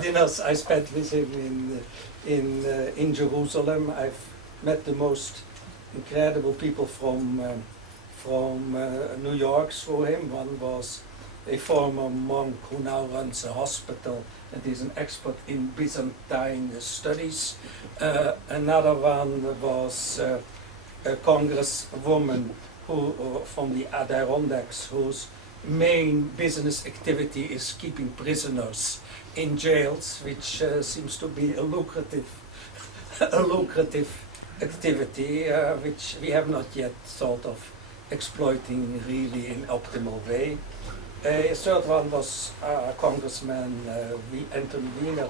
dinners I spent with him in Jerusalem. I've met the most incredible people from New York through him. One was a former monk who now runs a hospital and is an expert in Byzantine studies. Another one was a congresswoman who, from the Adirondacks, whose main business activity is keeping prisoners in jails, which seems to be a lucrative activity, which we have not yet thought of exploiting really in optimal way. A third one was Congressman Anthony Weiner,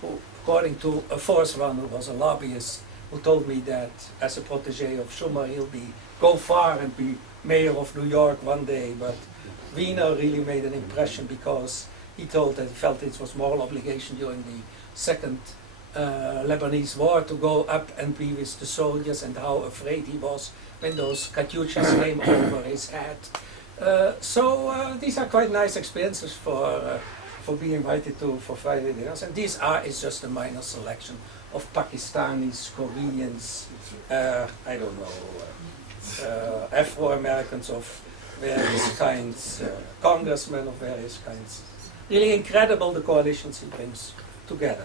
who, according to a fourth one who was a lobbyist, who told me that as a protege of Schumer he'll go far and be mayor of New York one day. But Weiner really made an impression because he told that he felt it was moral obligation during the second Lebanese war to go up and be with the soldiers, and how afraid he was when those Katyushas came over his head. So these are quite nice experiences for being invited to for Friday dinners, and these is just a minor selection of Pakistanis, Koreans, I don't know, Afro-Americans of various kinds, congressmen of various kinds. Really incredible the coalitions he brings together.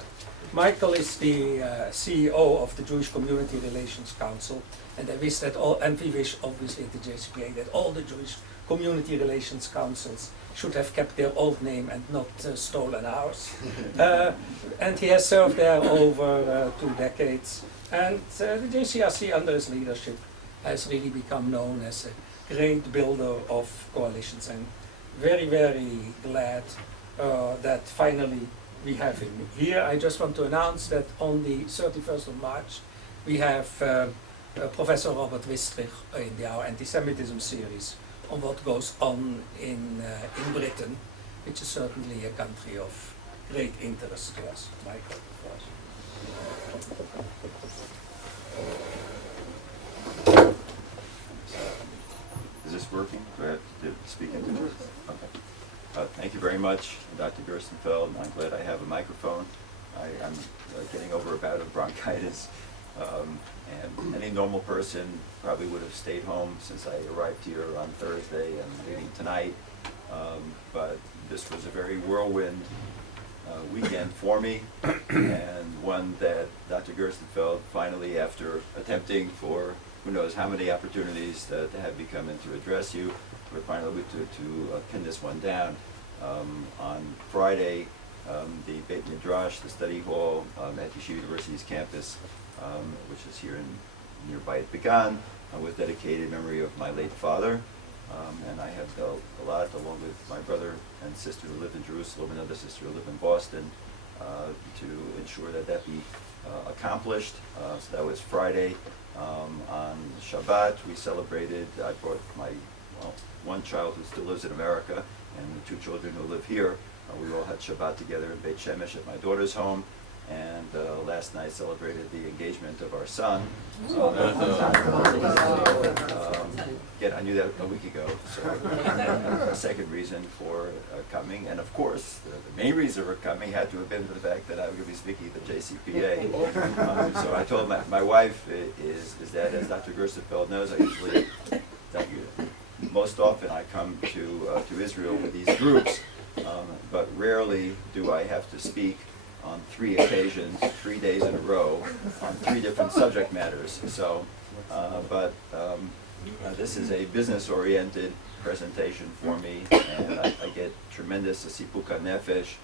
Michael is the CEO of the Jewish Community Relations Council, and I wish that and we wish obviously at the JCPA that all the Jewish Community Relations Councils should have kept their old name and not stolen ours. And he has served there over 2 decades. And the JCRC under his leadership has really become known as a great builder of coalitions. And very, very glad that finally we have him here. I just want to announce that on the 31st of March we have Professor Robert Wistrich in our anti-Semitism series on what goes on in Britain, which is certainly a country of great interest to us. Michael, Is this working? Do I have to speak into this? Okay. Thank you very much, Dr. Gerstenfeld. I'm glad I have a microphone. I'm getting over a bout of bronchitis. And any normal person probably would have stayed home since I arrived here on Thursday and leaving tonight. But this was a very whirlwind weekend for me, and one that Dr. Gerstenfeld finally, after attempting for who knows how many opportunities to have me come in to address you, we're finally able to pin this one down. On Friday, the Beit Midrash, the study hall at Yeshiva University's campus, which is here nearby at Began, was dedicated in memory of my late father. And I have dealt a lot, along with my brother and sister who lived in Jerusalem, and another sister who lived in Boston, to ensure that that be accomplished. So that was Friday. On Shabbat, we celebrated. I brought my one child who still lives in America and the 2 children who live here. We all had Shabbat together in Beit Shemesh at my daughter's home. And last night celebrated the engagement of our son. Again, I knew that a week ago, so a second reason for coming. And of course, the main reason for coming had to have been the fact that I was going to be speaking at the JCPA. So I told my wife is that, as Dr. Gerstenfeld knows, I usually, most often I come to Israel with these groups, but rarely do I have to speak on 3 occasions, 3 days in a row, on 3 different subject matters. So, this is a business-oriented presentation for me, and I get tremendous sipuk nefesh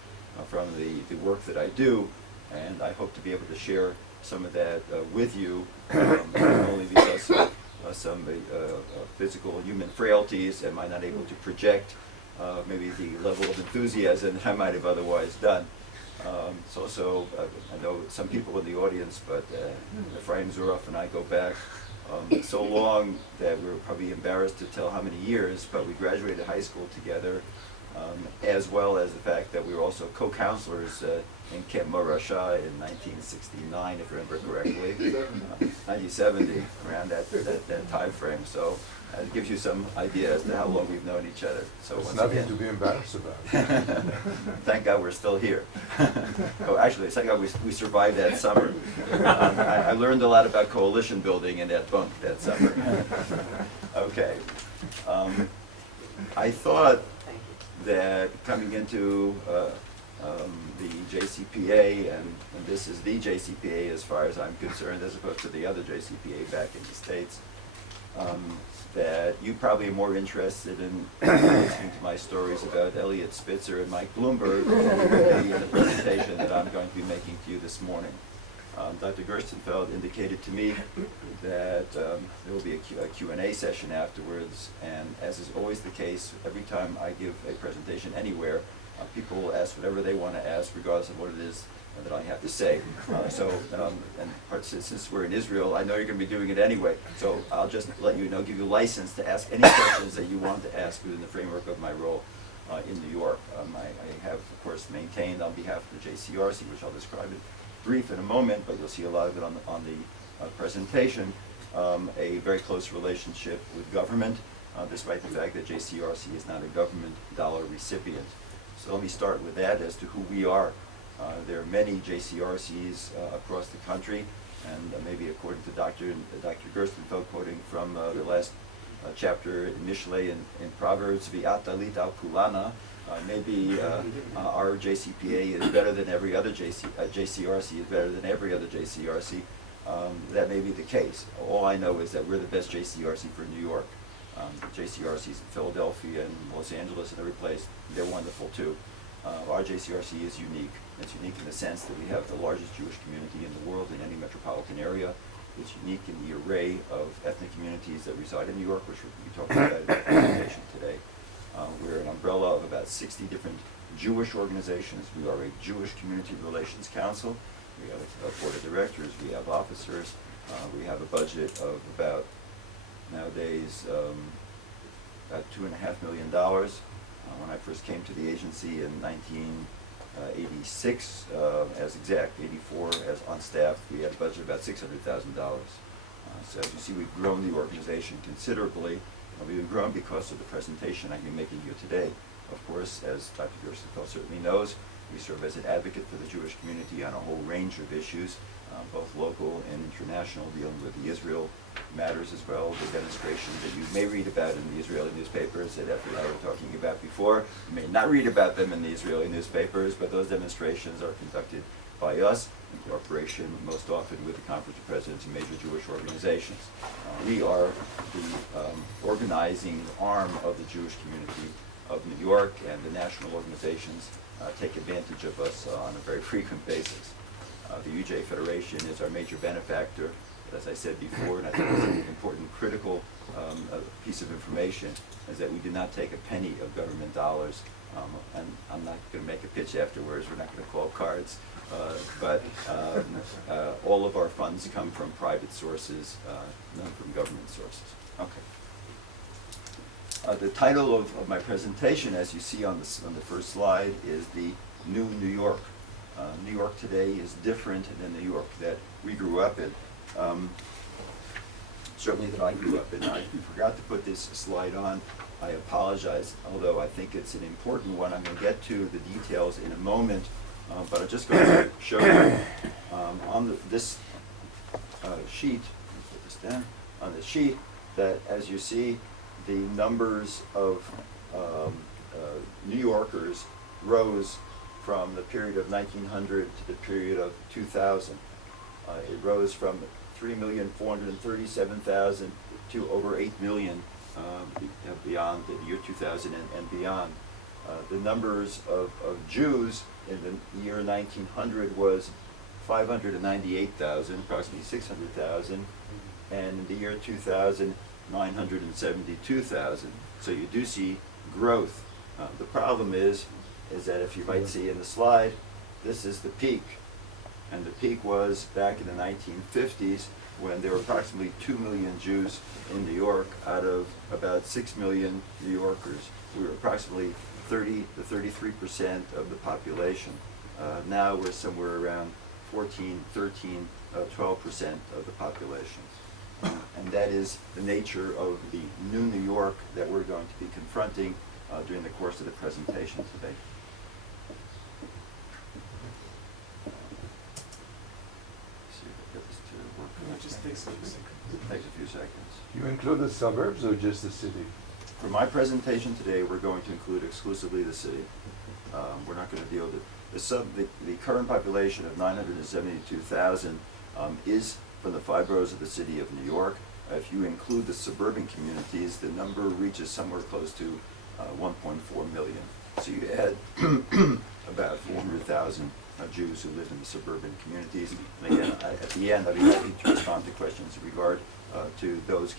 from the work that I do, and I hope to be able to share some of that with you, not only because of some physical human frailties, am I not able to project maybe the level of enthusiasm that I might have otherwise done. It's also, I know some people in the audience, but Ephraim Zuroff and I go back so long that we're probably embarrassed to tell how many years, but we graduated high school together, as well as the fact that we were also co-counselors in Camp Morasha in 1969, if I remember correctly, 1970, around that time frame. So it gives you some idea as to how long we've known each other. So It's once nothing again, to be embarrassed about. thank God we're still here. Oh, actually, thank God we survived that summer. I learned a lot about coalition building in that bunk that summer. Okay. I thought that coming into the JCPA, and this is the JCPA as far as I'm concerned, as opposed to the other JCPA back in the States, that you probably are more interested in listening to my stories about Elliot Spitzer and Mike Bloomberg in the presentation that I'm going to be making to you this morning. Dr. Gerstenfeld indicated to me that there will be a Q&A session afterwards, and as is always the case, every time I give a presentation anywhere, people will ask whatever they want to ask, regardless of what it is that I have to say. Since we're in Israel, I know you're going to be doing it anyway, so I'll just let you know, give you license to ask any questions that you want to ask within the framework of my role in New York. I have, of course, maintained on behalf of the JCRC, which I'll describe in brief in a moment, but you'll see a lot of it on the presentation, a very close relationship with government, despite the fact that JCRC is not a government dollar recipient. So let me start with that as to who we are. There are many JCRCs across the country, and maybe according to Dr. Gerstenfeld, quoting from the last chapter in Mishlei in Proverbs, V'ata lit al kulana, maybe our JCPA is better than every other JCRC is better than every other JCRC. That may be the case. All I know is that we're the best JCRC for New York. JCRCs in Philadelphia and Los Angeles and every place, they're wonderful too. Our JCRC is unique. It's unique in the sense that we have the largest Jewish community in the world in any metropolitan area. It's unique in the array of ethnic communities that reside in New York, which we'll be talking about in the presentation today. We're an umbrella of about 60 different Jewish organizations. We are a Jewish Community Relations Council. We have a board of directors. We have officers. We have a budget of about, nowadays, about $2.5 million. When I first came to the agency in 1986, as exact, 84 as on staff, we had a budget of about $600,000. So as you see, we've grown the organization considerably. We've grown because of the presentation I'm making here today. Of course, as Dr. Gerstenfeld certainly knows, we serve as an advocate for the Jewish community on a whole range of issues, both local and international, dealing with the Israel matters as well, the demonstrations that you may read about in the Israeli newspapers that Effie and I were talking about before. You may not read about them in the Israeli newspapers, but those demonstrations are conducted by us in cooperation most often with the Conference of Presidents of major Jewish organizations. We are the organizing arm of the Jewish community of New York, and the national organizations take advantage of us on a very frequent basis. The UJ Federation is our major benefactor. As I said before, and I think it's an important critical piece of information, is that we do not take a penny of government dollars. And I'm not going to make a pitch afterwards. We're not going to call cards. But all of our funds come from private sources, none from government sources. Okay. The title of my presentation, as you see on the first slide, is the New New York. New York today is different than the New York that we grew up in. Certainly that I grew up in. I forgot to put this slide on. I apologize, although I think it's an important one. I'm going to get to the details in a moment, but I'm just going to show you on this sheet, put this down, on the sheet, that as you see, the numbers of New Yorkers rose from the period of 1900 to the period of 2000. It rose from 3,437,000 to over 8 million beyond the year 2000 and beyond. The numbers of Jews in the year 1900 was 598,000, approximately 600,000, and in the year 2000, 972,000. So you do see growth. The problem is that if you might see in the slide, this is the peak. And the peak was back in the 1950s when there were approximately 2 million Jews in New York out of about 6 million New Yorkers. We were approximately 33% of the population. Now we're somewhere around 14, 13, 12% of the population. And that is the nature of the new New York that we're going to be confronting during the course of the presentation today. See if I get this to work. It just takes a few seconds. It takes a few seconds. You include the suburbs or just the city? For my presentation today, we're going to include exclusively the city. We're not going to deal with the current population of 972,000 is from the 5 boroughs of the city of New York. If you include the suburban communities, the number reaches somewhere close to 1.4 million. So you add about 400,000 Jews who live in the suburban communities. And again, at the end, I'll be happy to respond to questions in regard to those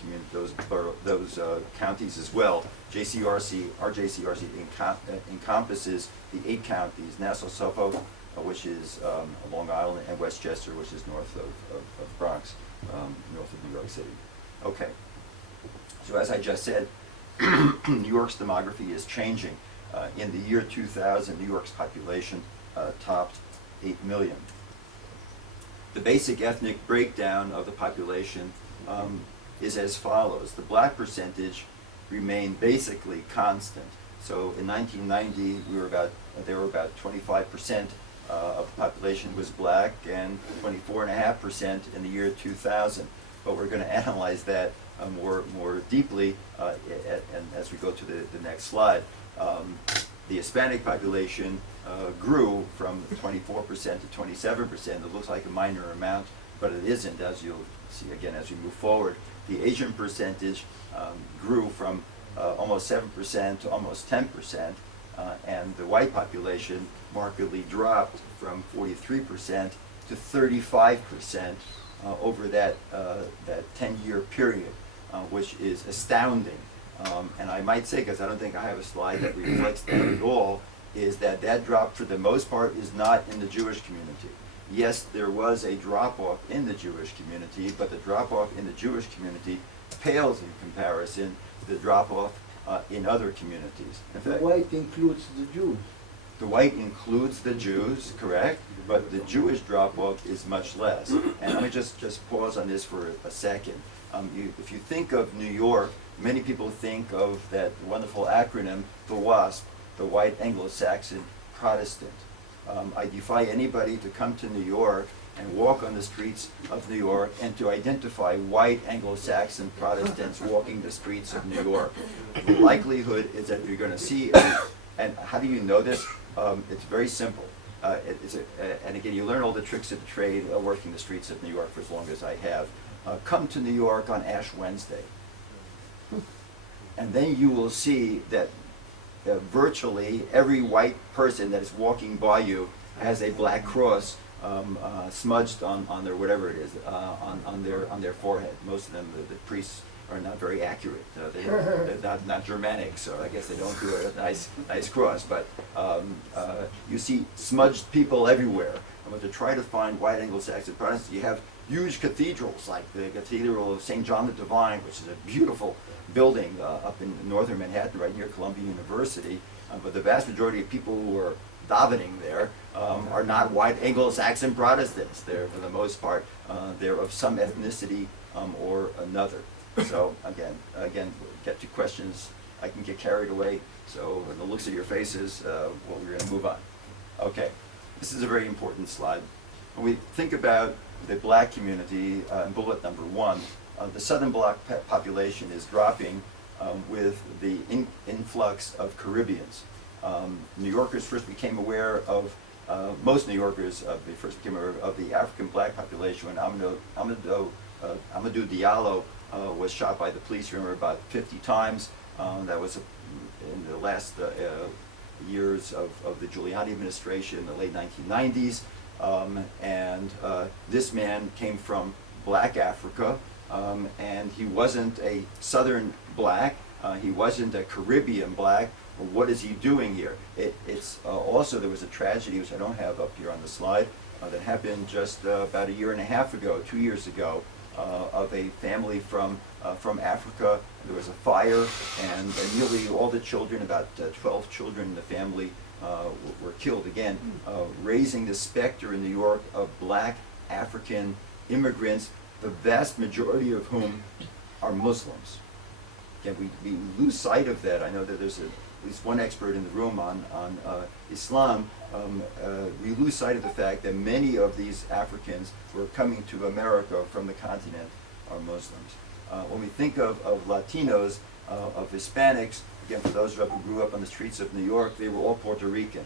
counties as well. Our JCRC encompasses the 8 counties: Nassau, Suffolk, which is Long Island, and Westchester, which is north of Bronx, north of New York City. Okay. So as I just said, New York's demography is changing. In the year 2000, New York's population topped 8 million. The basic ethnic breakdown of the population is as follows. The black percentage remained basically constant. So in 1990, there were about 25% of the population was black, and 24.5% in the year 2000. But we're going to analyze that more deeply and as we go to the next slide. The Hispanic population grew from 24% to 27%. It looks like a minor amount, but it isn't, as you'll see again as we move forward. The Asian percentage grew from almost 7% to almost 10%, and the white population markedly dropped from 43% to 35% over that 10-year period, which is astounding. And I might say, because I don't think I have a slide that reflects that at all, is that drop for the most part is not in the Jewish community. Yes, there was a drop-off in the Jewish community, but the drop-off in the Jewish community pales in comparison to the drop-off in other communities. In fact, the white includes the Jews. The white includes the Jews, correct, but the Jewish drop-off is much less. And let me just pause on this for a second. If you think of New York, many people think of that wonderful acronym, the WASP, the White Anglo-Saxon Protestant. I defy anybody to come to New York and walk on the streets of New York and to identify white Anglo-Saxon Protestants walking the streets of New York. The likelihood is that you're going to see, and how do you know this? It's very simple. And again, you learn all the tricks of the trade working the streets of New York for as long as I have. Come to New York on Ash Wednesday. And then you will see that virtually every white person that is walking by you has a black cross smudged on their whatever it is on their forehead. Most of them, the priests, are not very accurate. They're not Germanic, so I guess they don't do a nice cross. But you see smudged people everywhere. And to try to find white Anglo-Saxon Protestants, you have huge cathedrals like the Cathedral of St. John the Divine, which is a beautiful building up in northern Manhattan, right near Columbia University. But the vast majority of people who are davening there are not white Anglo-Saxon Protestants. They're, for the most part, they're of some ethnicity or another. So again, get to questions. I can get carried away. So in the looks of your faces, well, we're going to move on. Okay, this is a very important slide. When we think about the black community in bullet number 1, the southern black population is dropping with the influx of Caribbeans. New Yorkers first became aware of, most New Yorkers first became aware of the African black population when Amadou Diallo was shot by the police, remember, about 50 times. That was in the last years of the Giuliani administration in the late 1990s. And this man came from black Africa, and he wasn't a southern black, he wasn't a Caribbean black. Well, what is he doing here? It's also, there was a tragedy, which I don't have up here on the slide, that happened just about a year and a half ago, 2 years ago, of a family from Africa. There was a fire, and nearly all the children, about 12 children in the family, were killed. Again, raising the specter in New York of black African immigrants, the vast majority of whom are Muslims. Again, we lose sight of that. I know that there's at least one expert in the room on Islam. We lose sight of the fact that many of these Africans who are coming to America from the continent are Muslims. When we think of Latinos, of Hispanics, again, for those of us who grew up on the streets of New York, they were all Puerto Rican.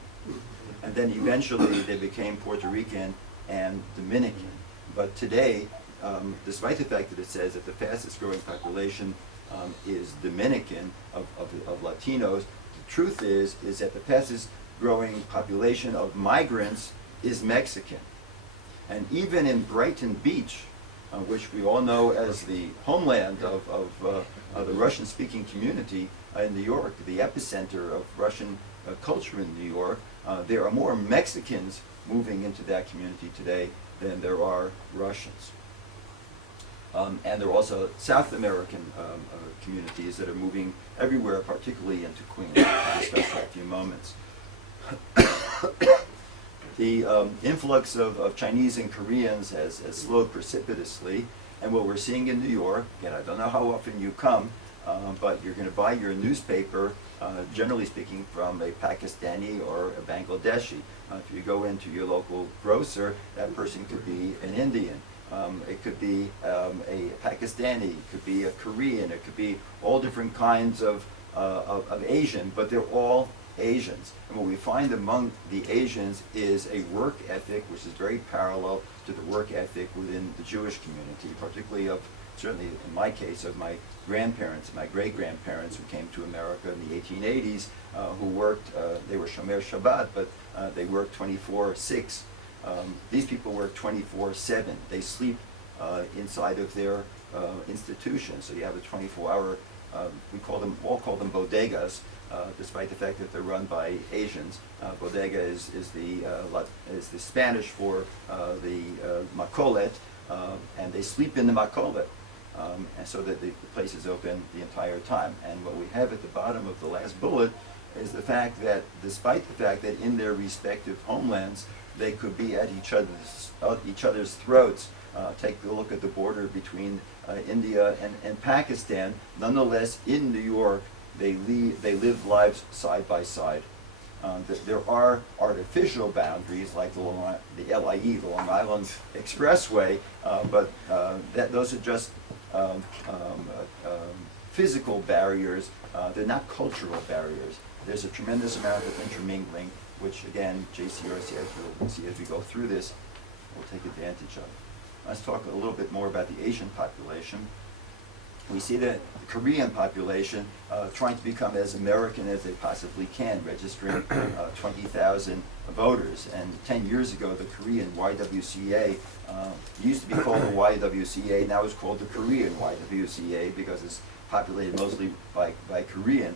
And then eventually they became Puerto Rican and Dominican. But today, despite the fact that it says that the fastest growing population is Dominican of Latinos, the truth is that the fastest growing population of migrants is Mexican. And even in Brighton Beach, which we all know as the homeland of the Russian-speaking community in New York, the epicenter of Russian culture in New York, there are more Mexicans moving into that community today than there are Russians. And there are also South American communities that are moving everywhere, particularly into Queens. We'll discuss that in a few moments. The influx of Chinese and Koreans has slowed precipitously, and what we're seeing in New York, again, I don't know how often you come, but you're going to buy your newspaper, generally speaking, from a Pakistani or a Bangladeshi. If you go into your local grocer, that person could be an Indian. It could be a Pakistani, it could be a Korean, it could be all different kinds of Asian, but they're all Asians. And what we find among the Asians is a work ethic which is very parallel to the work ethic within the Jewish community, particularly of, certainly in my case, of my grandparents, my great-grandparents who came to America in the 1880s, who worked, they were Shomer Shabbat, but they worked 24/6. These people work 24/7. They sleep inside of their institution. So you have a 24-hour, we all call them bodegas, despite the fact that they're run by Asians. Bodega is the Spanish for the macolet, and they sleep in the macolet. And so that the place is open the entire time. And what we have at the bottom of the last bullet is the fact that, despite the fact that in their respective homelands they could be at each other's throats. Take a look at the border between India and Pakistan. Nonetheless, in New York, they live lives side by side. There are artificial boundaries like the LIE, the Long Island Expressway, but those are just physical barriers. They're not cultural barriers. There's a tremendous amount of intermingling, which again, JCRC, as we'll see as we go through this, will take advantage of. Let's talk a little bit more about the Asian population. We see that the Korean population trying to become as American as they possibly can, registering 20,000 voters. And 10 years ago, the Korean YWCA used to be called the YWCA, now it's called the Korean YWCA because it's populated mostly by Korean.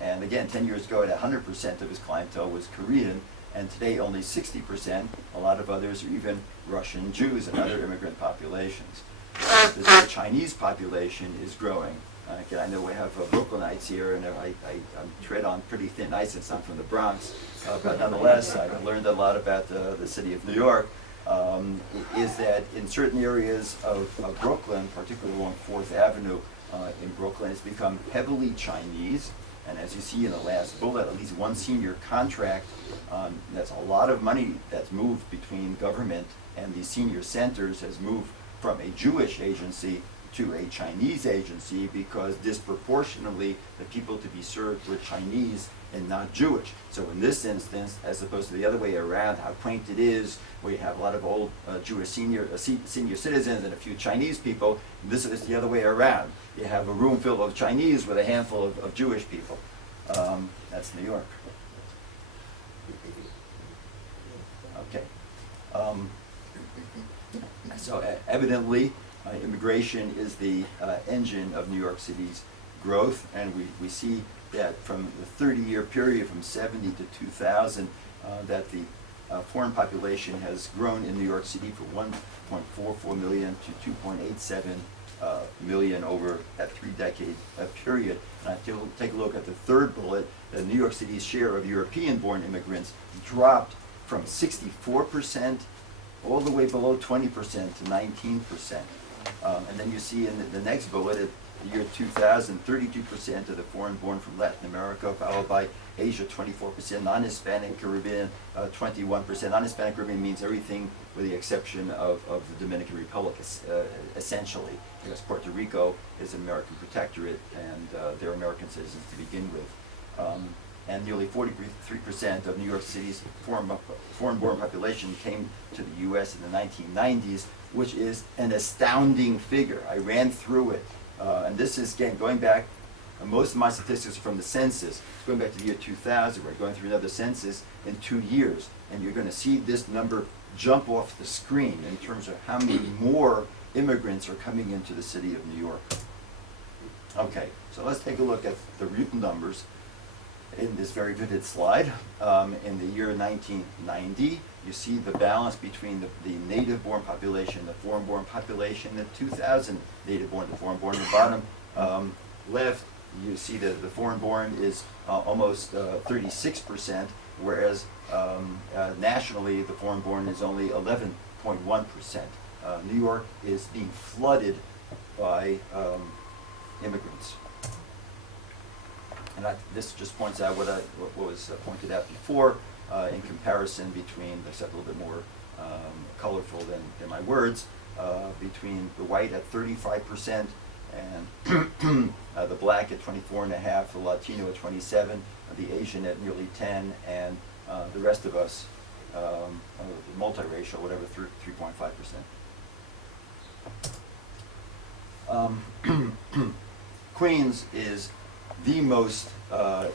And again, 10 years ago, 100% of his clientele was Korean, and today only 60%. A lot of others are even Russian Jews and other immigrant populations. The Chinese population is growing. Again, I know we have Brooklynites here, and I tread on pretty thin ice since I'm from the Bronx, but nonetheless, I've learned a lot about the city of New York. Is that in certain areas of Brooklyn, particularly along 4th Avenue in Brooklyn, it's become heavily Chinese. And as you see in the last bullet, at least one senior contract, that's a lot of money that's moved between government and these senior centers has moved from a Jewish agency to a Chinese agency because disproportionately the people to be served were Chinese and not Jewish. So in this instance, as opposed to the other way around, how quaint it is, where you have a lot of old Jewish senior citizens and a few Chinese people, this is the other way around. You have a room full of Chinese with a handful of Jewish people. That's New York. Okay. So evidently, immigration is the engine of New York City's growth, and we see that from the 30-year period from 70 to 2000, that the foreign population has grown in New York City from 1.44 million to 2.87 million over that 3-decade period. And I take a look at the third bullet. New York City's share of European-born immigrants dropped from 64% all the way below 20% to 19%. And then you see in the next bullet, at the year 2000, 32% of the foreign born from Latin America, followed by Asia, 24%, non-Hispanic Caribbean, 21%. Non-Hispanic Caribbean means everything with the exception of the Dominican Republic, essentially, because Puerto Rico is an American protectorate and they're American citizens to begin with. And nearly 43% of New York City's foreign-born population came to the U.S. in the 1990s, which is an astounding figure. I ran through it. And this is, again, going back, most of my statistics are from the census, going back to the year 2000. We're going through another census in 2 years, and you're going to see this number jump off the screen in terms of how many more immigrants are coming into the city of New York. Okay, so let's take a look at the real numbers in this very vivid slide. In the year 1990, you see the balance between the native-born population, the foreign-born population, the 2000 native-born to foreign-born. The bottom left, you see that the foreign-born is almost 36%, whereas nationally, the foreign-born is only 11.1%. New York is being flooded by immigrants. And this just points out what was pointed out before in comparison between, except a little bit more colorful than my words, between the white at 35% and the black at 24.5%, the Latino at 27%, the Asian at nearly 10%, and the rest of us, multiracial, whatever, 3.5%. Queens is the most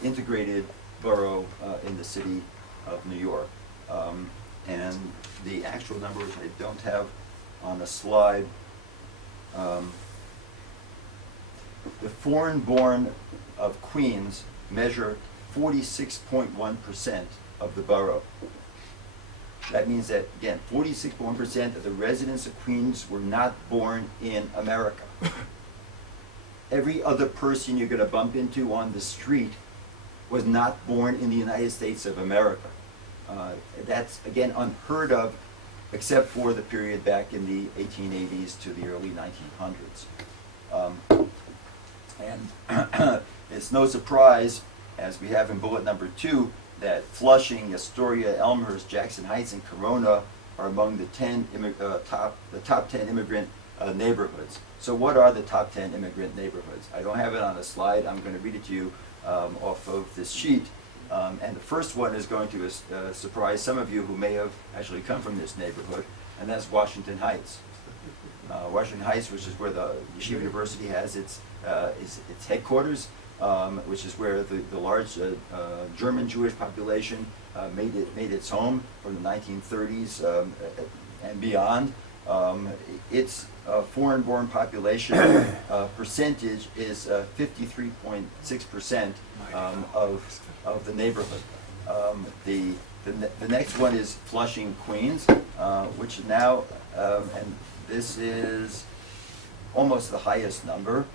integrated borough in the city of New York. And the actual numbers I don't have on the slide. The foreign-born of Queens measure 46.1% of the borough. That means that, again, 46.1% of the residents of Queens were not born in America. Every other person you're going to bump into on the street was not born in the United States of America. That's, again, unheard of, except for the period back in the 1880s to the early 1900s. And it's no surprise, as we have in bullet number 2, that Flushing, Astoria, Elmhurst, Jackson Heights, and Corona are among the top 10 immigrant neighborhoods. So what are the top 10 immigrant neighborhoods? I don't have it on a slide. I'm going to read it to you off of this sheet. And the first one is going to surprise some of you who may have actually come from this neighborhood, and that's Washington Heights. Washington Heights, which is where the Yeshiva University has its headquarters, which is where the large German Jewish population made its home from the 1930s and beyond. Its foreign-born population percentage is 53.6% of the neighborhood. The next one is Flushing, Queens, which now, and this is almost the highest number,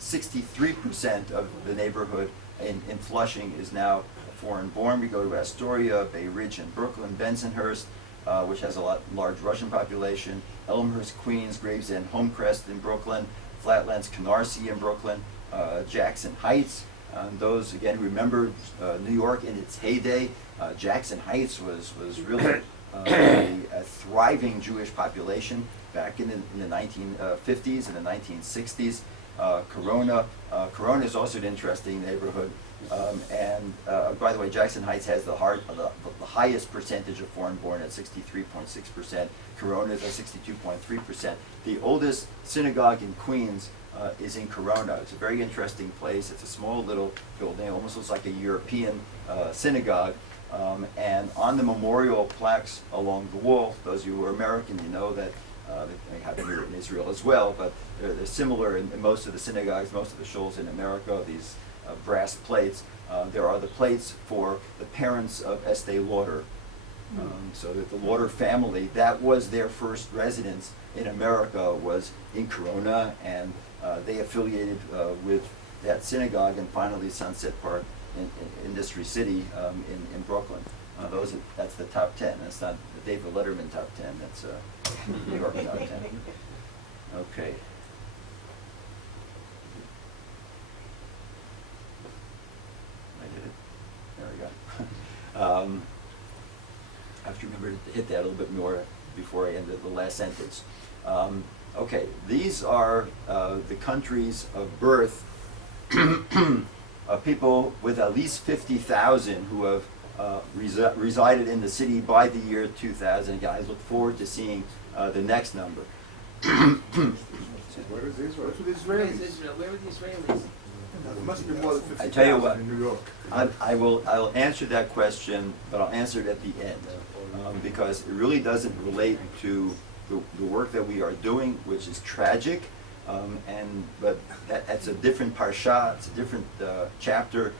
63% of the neighborhood in Flushing is now foreign-born. We go to Astoria, Bay Ridge, and Brooklyn, Bensonhurst, which has a large Russian population, Elmhurst, Queens, Gravesend, Homecrest in Brooklyn, Flatlands, Canarsie in Brooklyn, Jackson Heights. Those, again, remember New York in its heyday. Jackson Heights was really a thriving Jewish population back in the 1950s and the 1960s. Corona is also an interesting neighborhood. And by the way, Jackson Heights has the highest percentage of foreign-born at 63.6%. Corona is at 62.3%. The oldest synagogue in Queens is in Corona. It's a very interesting place. It's a small little building, almost looks like a European synagogue. And on the memorial plaques along the wall, those of you who are American, you know that they have here in Israel as well, but they're similar in most of the synagogues, most of the shuls in America, these brass plates. There are the plates for the parents of Estee Lauder, So that the Lauder family, that was their first residence in America, was in Corona, and they affiliated with that synagogue, and finally Sunset Park in Industry City in Brooklyn. That's the top 10. That's not the David Letterman top 10. That's New York top 10. Okay. I did it. There we go. I have to remember to hit that a little bit more before I end the last sentence. Okay, these are the countries of birth of people with at least 50,000 who have resided in the city by the year 2000. Again, I look forward to seeing the next number. Where is Israel? Where is Israel? Where are the Israelis? There must be more than I tell you what, 50,000 in New York. I'll answer that question, but I'll answer it at the end, because it really doesn't relate to the work that we are doing, which is tragic, but that's a different parsha, it's a different chapter,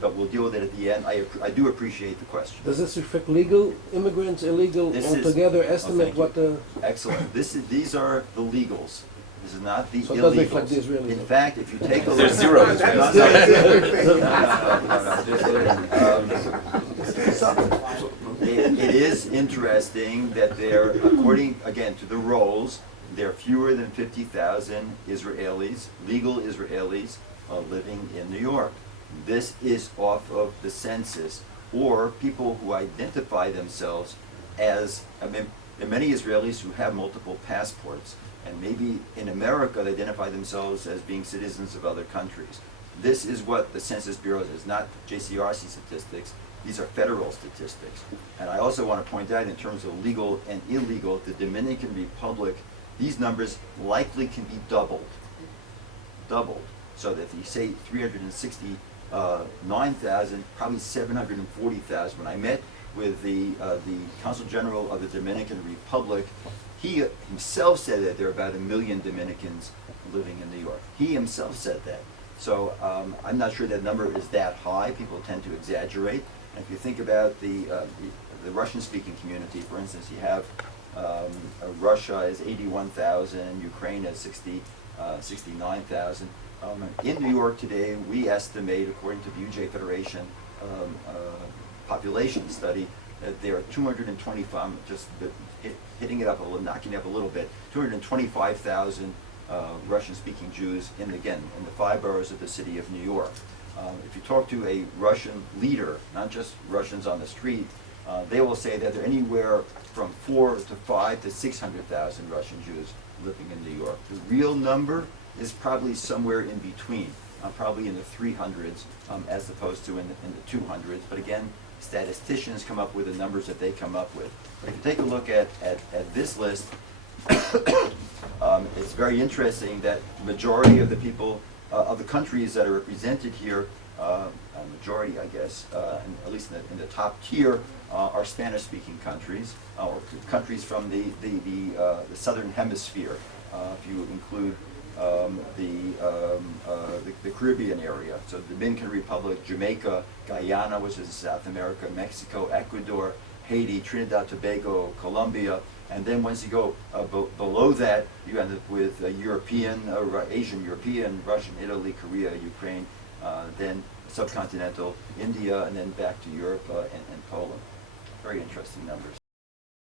but we'll deal with it at the end. I do appreciate the question. Does this reflect legal immigrants, illegal, This is- altogether? Estimate thank what the... Excellent. These are the legals. This is not the So it illegals. doesn't reflect the Israelis. In fact, if you take a look... There's zero No, Israelis. It is interesting that there, according, again, to the rolls, there are fewer than 50,000 Israelis, legal Israelis, living in New York. This is off of the census, or people who identify themselves as, there are many Israelis who have multiple passports, and maybe in America they identify themselves as being citizens of other countries. This is what the Census Bureau says, not JCRC statistics. These are federal statistics. And I also want to point out, in terms of legal and illegal, the Dominican Republic, these numbers likely can be doubled. So that if you say 369,000, probably 740,000. When I met with the Consul General of the Dominican Republic, he himself said that there are about 1 million Dominicans living in New York. He himself said that. So I'm not sure that number is that high. People tend to exaggerate. And if you think about the Russian-speaking community, for instance, you have Russia is 81,000, Ukraine is 69,000. In New York today, we estimate, according to the UJ Federation population study, that there are 225, just hitting it up a little, knocking it up a little bit, 225,000 Russian-speaking Jews in the 5 boroughs of the city of New York. If you talk to a Russian leader, not just Russians on the street, they will say that there are anywhere from 4 to 5 to 600,000 Russian Jews living in New York. The real number is probably somewhere in between, probably in the 300s as opposed to in the 200s. But again, statisticians come up with the numbers that they come up with. But if you take a look at this list, it's very interesting that the majority of the people of the countries that are represented here, a majority, I guess, at least in the top tier, are Spanish-speaking countries, or countries from the southern hemisphere. If you include the Caribbean area, so the Dominican Republic, Jamaica, Guyana, which is South America, Mexico, Ecuador, Haiti, Trinidad, Tobago, Colombia, and then once you go below that, you end up with European, Asian, European, Russian, Italy, Korea, Ukraine, then subcontinental India, and then back to Europe and Poland. Very interesting numbers.